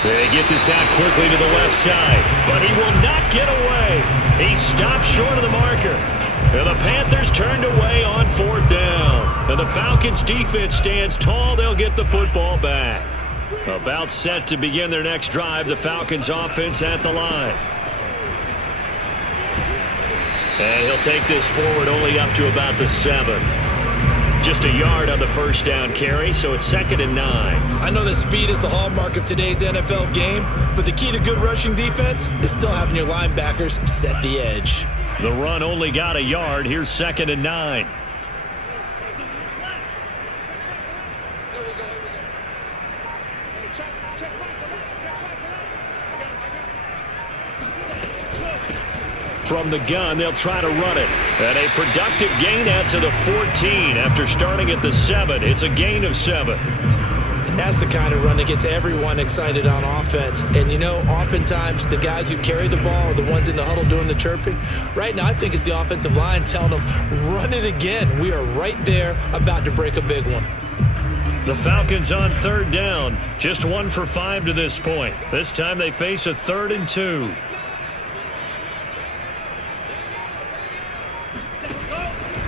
They get this out quickly to the left side, but he will not get away. He stops short of the marker. And the Panthers turned away on 4th down. And the Falcons defense stands tall. They'll get the football back. About set to begin their next drive, the Falcons offense at the line. And he'll take this forward only up to about the 7. Just a yard on the 1st down carry, so it's 2nd and 9. I know that speed is the hallmark of today's NFL game, but the key to good rushing defense is still having your linebackers set the edge. The run only got a yard. Here's 2nd and 9. From the gun, they'll try to run it. And a productive gain out to the 14 after starting at the 7. It's a gain of 7. And that's the kind of run that gets everyone excited on offense. And, you know, oftentimes the guys who carry the ball are the ones in the huddle doing the chirping. Right now, I think it's the offensive line telling them, run it again. We are right there about to break a big one. The Falcons on 3rd down. Just 1 for 5 to this point. This time they face a 3rd and 2.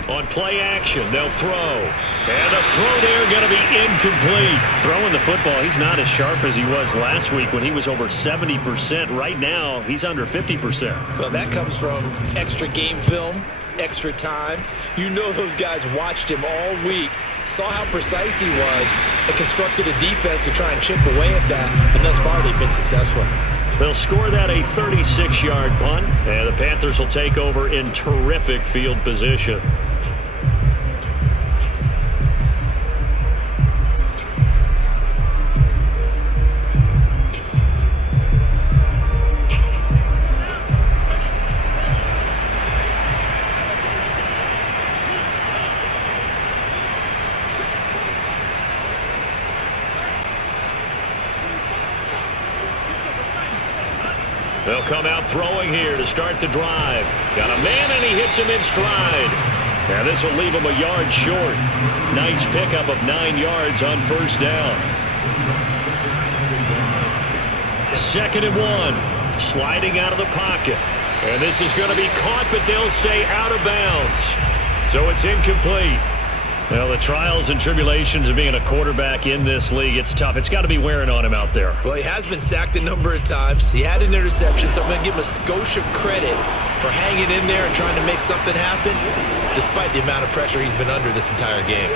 On play action, they'll throw. And the throw there going to be incomplete. Throwing the football, he's not as sharp as he was last week when he was over 70%. Right now, he's under 50%. Well, that comes from extra game film, extra time. You know those guys watched him all week, saw how precise he was, and constructed a defense to try and chip away at that. And thus far, they've been successful. They'll score that a 36-yard punt, and the Panthers will take over in terrific field position. They'll come out throwing here to start the drive. Got a man, and he hits him in stride. And this will leave him a yard short. Nice pickup of 9 yards on 1st down. 2nd and 1. Sliding out of the pocket. And this is going to be caught, but they'll say out of bounds. So it's incomplete. Well, the trials and tribulations of being a quarterback in this league, it's tough. It's got to be wearing on him out there. Well, he has been sacked a number of times. He had an interception, so I'm going to give him a skosh of credit for hanging in there and trying to make something happen, despite the amount of pressure he's been under this entire game.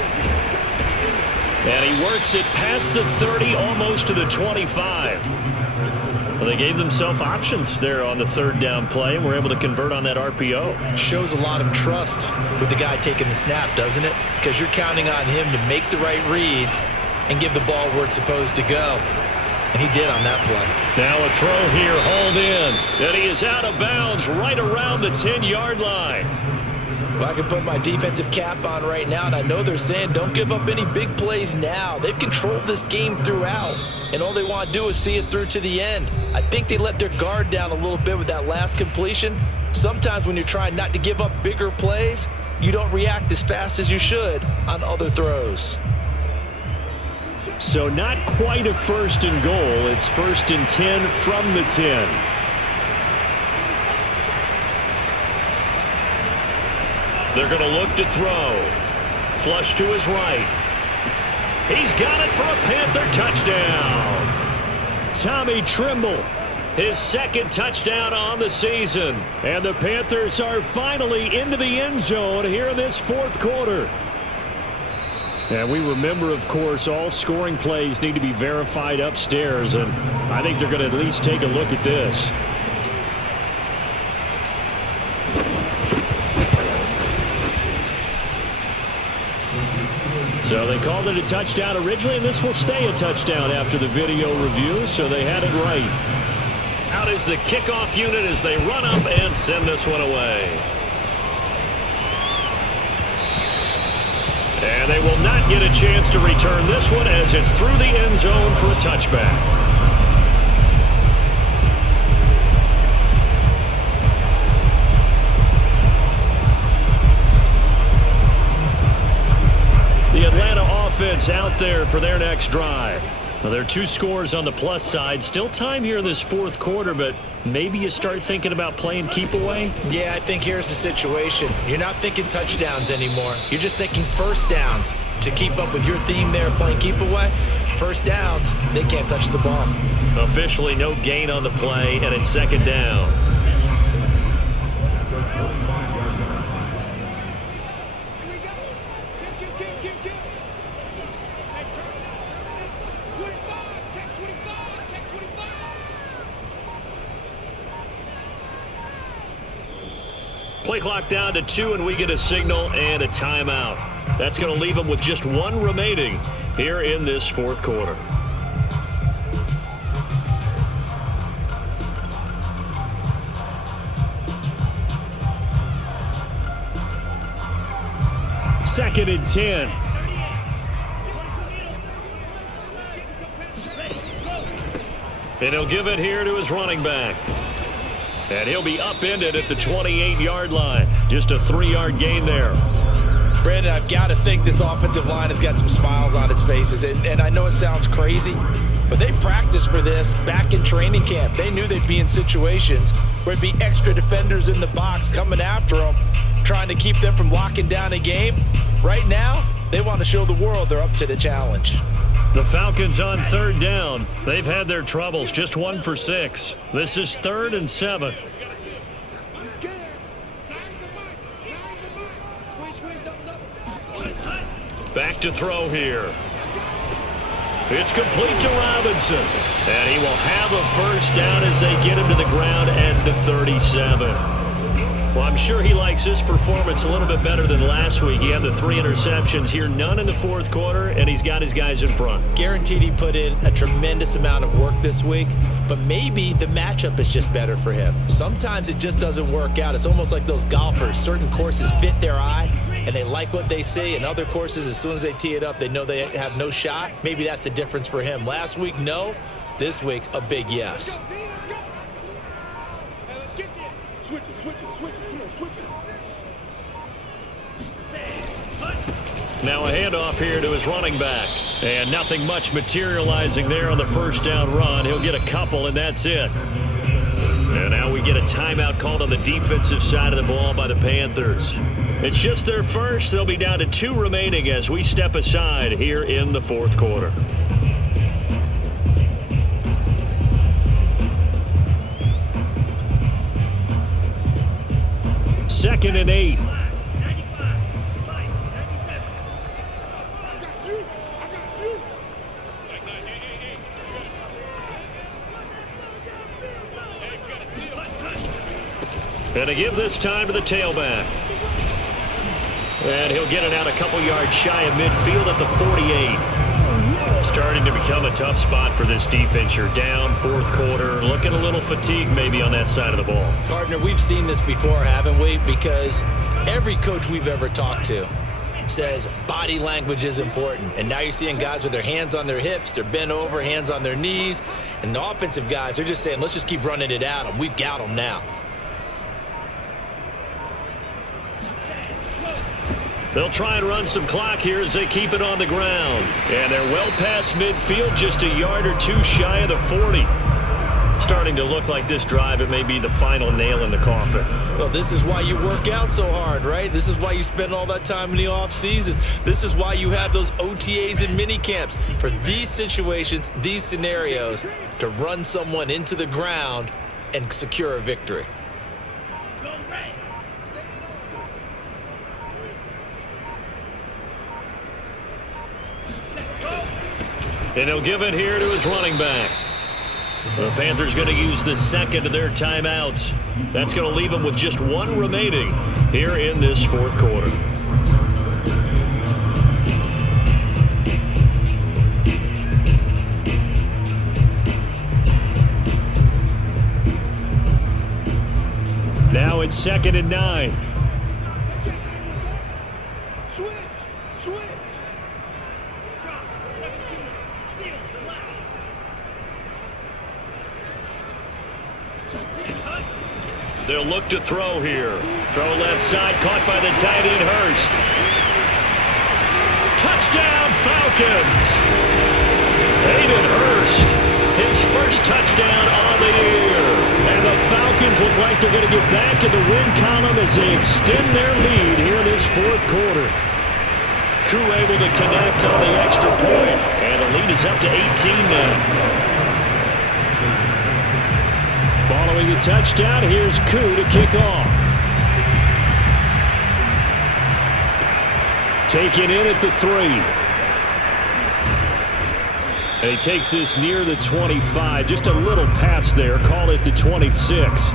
And he works it past the 30, almost to the 25. Well, they gave themselves options there on the 3rd down play and were able to convert on that RPO. Shows a lot of trust with the guy taking the snap, doesn't it? Because you're counting on him to make the right reads and give the ball where it's supposed to go. And he did on that play. Now a throw here, hauled in. And he is out of bounds right around the 10-yard line. Well, I can put my defensive cap on right now, and I know they're saying don't give up any big plays now. They've controlled this game throughout, and all they want to do is see it through to the end. I think they let their guard down a little bit with that last completion. Sometimes when you're trying not to give up bigger plays, you don't react as fast as you should on other throws. So not quite a 1st and goal. It's 1st and 10 from the 10. They're going to look to throw. Flush to his right. He's got it for a Panther touchdown. Tommy Trimble, his 2nd touchdown on the season. And the Panthers are finally into the end zone here in this 4th quarter. And we remember, of course, all scoring plays need to be verified upstairs. And I think they're going to at least take a look at this. So they called it a touchdown originally, and this will stay a touchdown after the video review, so they had it right. Out is the kickoff unit as they run up and send this one away. And they will not get a chance to return this one as it's through the end zone for a touchback. The Atlanta offense out there for their next drive. Well, there are 2 scores on the plus side. Still time here in this fourth quarter, but maybe you start thinking about playing keep away? Yeah, I think here's the situation. You're not thinking touchdowns anymore. You're just thinking first downs. To keep up with your theme there, playing keep away, first downs, they can't touch the ball. Officially no gain on the play, and it's second down. Play clock down to 2, and we get a signal and a timeout. That's going to leave them with just 1 remaining here in this fourth quarter. Second and 10. And he'll give it here to his running back. And he'll be upended at the 28-yard line. Just a 3-yard gain there. Brandon, I've got to think this offensive line has got some smiles on its faces. And I know it sounds crazy, but they practiced for this back in training camp. They knew they'd be in situations where it'd be extra defenders in the box coming after them, trying to keep them from locking down a game. Right now, they want to show the world they're up to the challenge. The Falcons on third down. They've had their troubles, just 1 for 6. This is 3rd and 7. Back to throw here. It's complete to Robinson. And he will have a first down as they get him to the ground at the 37. Well, I'm sure he likes his performance a little bit better than last week. He had the 3 interceptions here, none in the fourth quarter, and he's got his guys in front. Guaranteed he put in a tremendous amount of work this week, but maybe the matchup is just better for him. Sometimes it just doesn't work out. It's almost like those golfers. Certain courses fit their eye, and they like what they see. And other courses, as soon as they tee it up, they know they have no shot. Maybe that's the difference for him. Last week, no. This week, a big yes. Switch it. Come on, switch it. Now a handoff here to his running back. And nothing much materializing there on the first down run. He'll get a couple, and that's it. And now we get a timeout called on the defensive side of the ball by the Panthers. It's just their first. They'll be down to 2 remaining as we step aside here in the fourth quarter. Second and 8. And to give this time to the tailback. And he'll get it out a couple yards shy of midfield at the 48. Starting to become a tough spot for this defense. You're down fourth quarter, looking a little fatigued maybe on that side of the ball. Partner, we've seen this before, haven't we? Because every coach we've ever talked to says body language is important. And now you're seeing guys with their hands on their hips, they're bent over, hands on their knees. And the offensive guys, they're just saying, let's just keep running it at them. We've got them now. They'll try and run some clock here as they keep it on the ground. And they're well past midfield, just a yard or 2 shy of the 40. Starting to look like this drive, it may be the final nail in the coffin. Well, this is why you work out so hard, right? This is why you spend all that time in the offseason. This is why you have those OTAs and mini camps. For these situations, these scenarios, to run someone into the ground and secure a victory. And he'll give it here to his running back. The Panthers going to use the second of their timeouts. That's going to leave them with just 1 remaining here in this fourth quarter. it's 2nd and 9. Switch. They'll look to throw here. Throw left side, caught by the tight end Hurst. Touchdown Falcons! Hayden Hurst, his first touchdown on the year. And the Falcons look like they're going to get back in the win column as they extend their lead here in this 4th quarter. Koo able to connect on the extra point, and the lead is up to 18 now. Following the touchdown, here's Koo to kick off. Taken in at the 3. And he takes this near the 25. Just a little pass there. Call it the 26.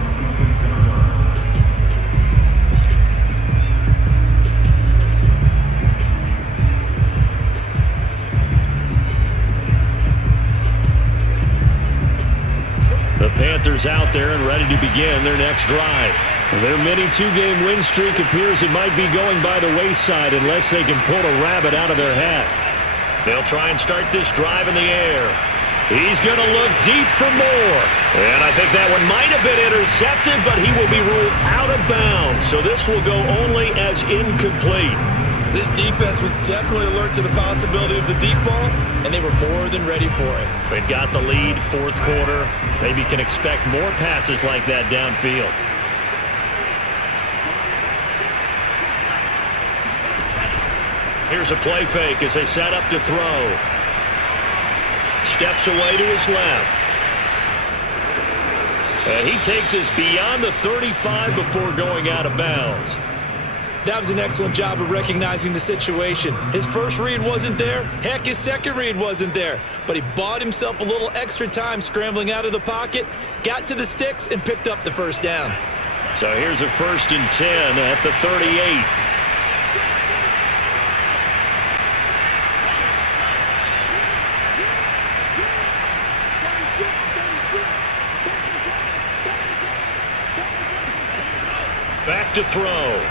The Panthers out there and ready to begin their next drive. Their mini 2-game win streak appears it might be going by the wayside unless they can pull a rabbit out of their hat. They'll try and start this drive in the air. He's going to look deep for more. And I think that one might have been intercepted, but he will be ruled out of bounds. So this will go only as incomplete. This defense was definitely alert to the possibility of the deep ball, and they were more than ready for it. They've got the lead, 4th quarter. Maybe can expect more passes like that downfield. Here's a play fake as they set up to throw. Steps away to his left. And he takes us beyond the 35 before going out of bounds. That was an excellent job of recognizing the situation. His first read wasn't there. Heck, his second read wasn't there. But he bought himself a little extra time scrambling out of the pocket, got to the sticks, and picked up the first down. So here's a 1st and 10 at the 38. Back to throw.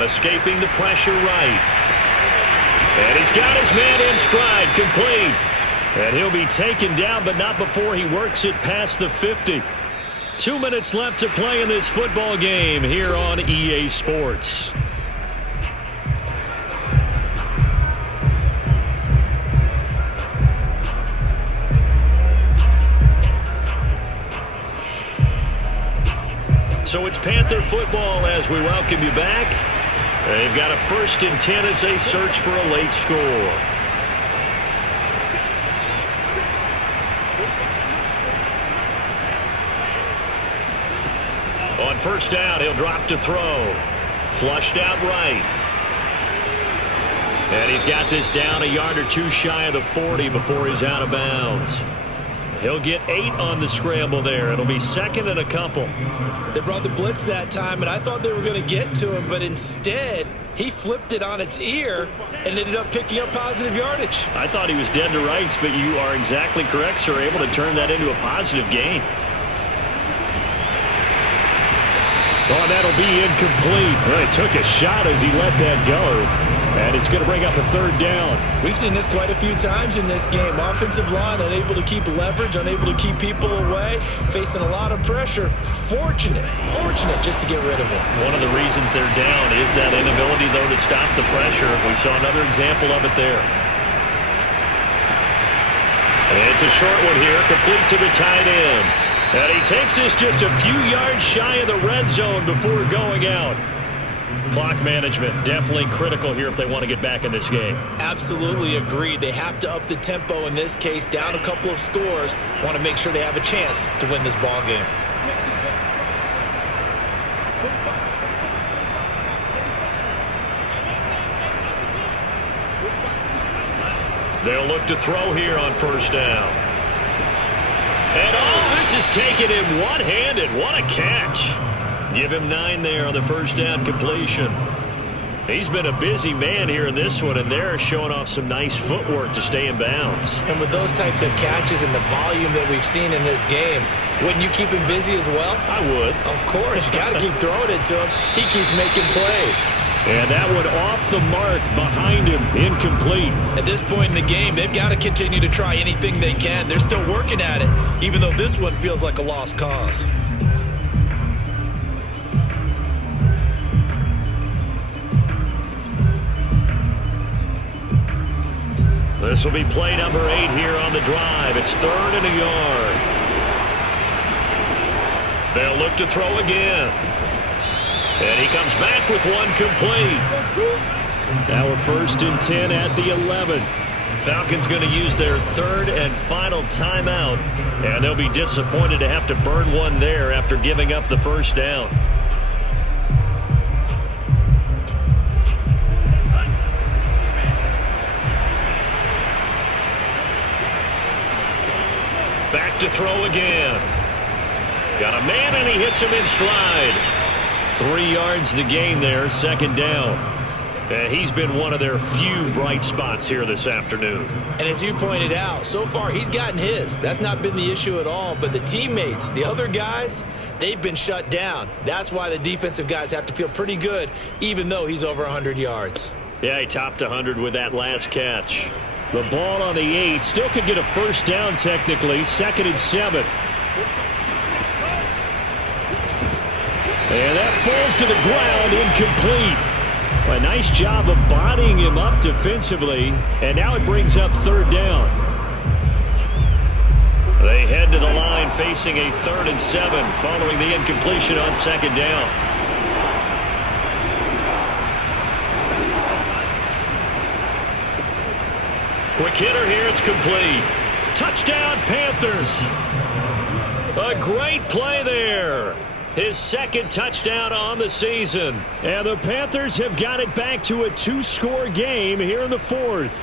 Escaping the pressure right. And he's got his man in stride, complete. And he'll be taken down, but not before he works it past the 50. 2 minutes left to play in this football game here on EA Sports. So it's Panther football as we welcome you back. They've got a 1st and 10 as they search for a late score. On 1st down, he'll drop to throw. Flushed out right. And he's got this down a yard or two shy of the 40 before he's out of bounds. He'll get 8 on the scramble there. It'll be 2nd and a couple. They brought the blitz that time, and I thought they were going to get to him, but instead, he flipped it on its ear and ended up picking up positive yardage. I thought he was dead to rights, but you are exactly correct, sir. Able to turn that into a positive gain. Oh, that'll be incomplete. Well, he took a shot as he let that go. And it's going to bring up a 3rd down. We've seen this quite a few times in this game. Offensive line unable to keep leverage, unable to keep people away, facing a lot of pressure. Fortunate just to get rid of it. One of the reasons they're down is that inability, though, to stop the pressure. We saw another example of it there. And it's a short one here, complete to the tight end. And he takes this just a few yards shy of the red zone before going out. Clock management definitely critical here if they want to get back in this game. Absolutely agreed. They have to up the tempo in this case, down a couple of scores. Want to make sure they have a chance to win this ball game. They'll look to throw here on 1st down. And this is taken in one-handed. What a catch. Give him 9 there on the 1st down completion. He's been a busy man here in this one, and they're showing off some nice footwork to stay in bounds. And with those types of catches and the volume that we've seen in this game, wouldn't you keep him busy as well? I would. Of course. You got to keep throwing it to him. He keeps making plays. And that one off the mark behind him, incomplete. At this point in the game, they've got to continue to try anything they can. They're still working at it, even though this one feels like a lost cause. This will be play number 8 here on the drive. It's 3rd and a yard. They'll look to throw again. And he comes back with one complete. Now we're 1st and 10 at the 11. Falcons going to use their 3rd and final timeout. And they'll be disappointed to have to burn one there after giving up the first down. Back to throw again. Got a man, and he hits him in stride. 3 yards the gain there, 2nd down. And he's been one of their few bright spots here this afternoon. And as you pointed out, so far he's gotten his. That's not been the issue at all. But the teammates, the other guys, they've been shut down. That's why the defensive guys have to feel pretty good, even though he's over 100 yards. Yeah, he topped 100 with that last catch. The ball on the 8. Still could get a first down technically. 2nd and 7. And that falls to the ground, incomplete. A nice job of bodying him up defensively. And now it brings up 3rd down. They head to the line facing a 3rd and 7 following the incompletion on 2nd down. Quick hitter here, it's complete. Touchdown, Panthers. A great play there. His 2nd touchdown on the season. And the Panthers have got it back to a 2-score game here in the 4th.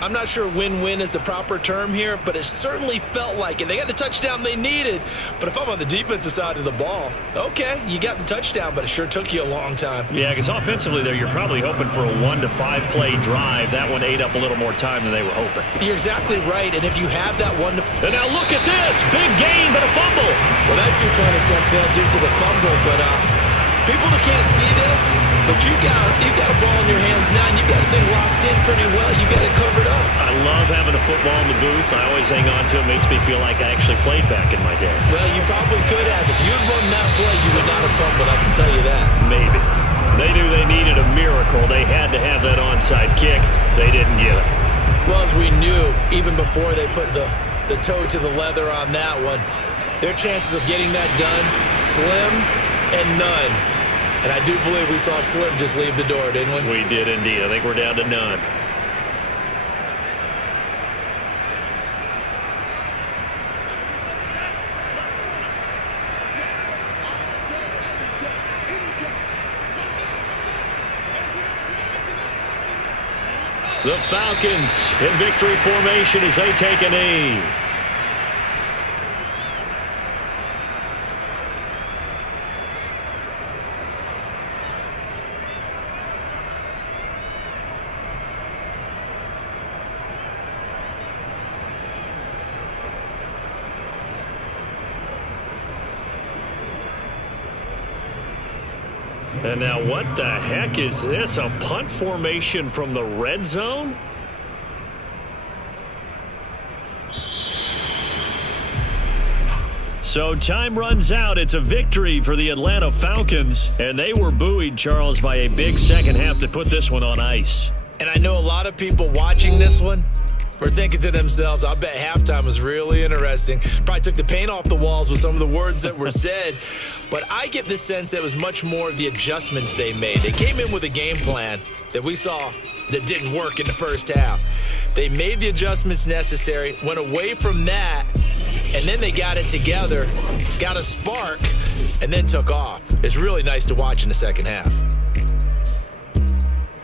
I'm not sure win-win is the proper term here, but it certainly felt like it. They got the touchdown they needed, but if I'm on the defensive side of the ball, okay, you got the touchdown, but it sure took you a long time. Yeah, because offensively there, you're probably hoping for a 1 to 5 play drive. That one ate up a little more time than they were hoping. You're exactly right, and if you have that 1 to... And now look at this, big gain, but a fumble. Well, that 2-point attempt failed due to the fumble, but people that can't see this, but you've got a ball in your hands now, and you've got the thing locked in pretty well. You've got it covered up. I love having a football in the booth. I always hang on to it. Makes me feel like I actually played back in my day. Well, you probably could have. If you had run that play, you would not have fumbled, I can tell you that. Maybe. They knew they needed a miracle. They had to have that onside kick. They didn't get it. Well, as we knew, even before they put the toe to the leather on that one, their chances of getting that done, slim and none. And I do believe we saw Slim just leave the door, didn't we? We did indeed. I think we're down to none. The Falcons in victory formation as they take a knee. And now what the heck is this? A punt formation from the red zone? So time runs out. It's a victory for the Atlanta Falcons. And they were buoyed, Charles, by a big second half to put this one on ice. And I know a lot of people watching this one were thinking to themselves, I bet halftime was really interesting. Probably took the paint off the walls with some of the words that were said. But I get the sense that it was much more of the adjustments they made. They came in with a game plan that we saw that didn't work in the first half. They made the adjustments necessary, went away from that, and then they got it together, got a spark, and then took off. It's really nice to watch in the second half.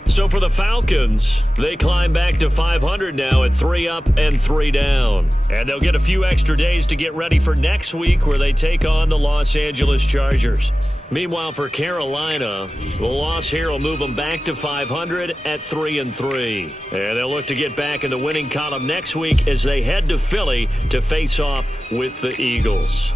So So for the Falcons, they climb back to 500 now at 3 up and 3 down. And they'll get a few extra days to get ready for next week where they take on the Los Angeles Chargers. Meanwhile, for Carolina, the loss here will move them back to 500 at 3 and 3. And they'll look to get back in the winning column next week as they head to Philly to face off with the Eagles.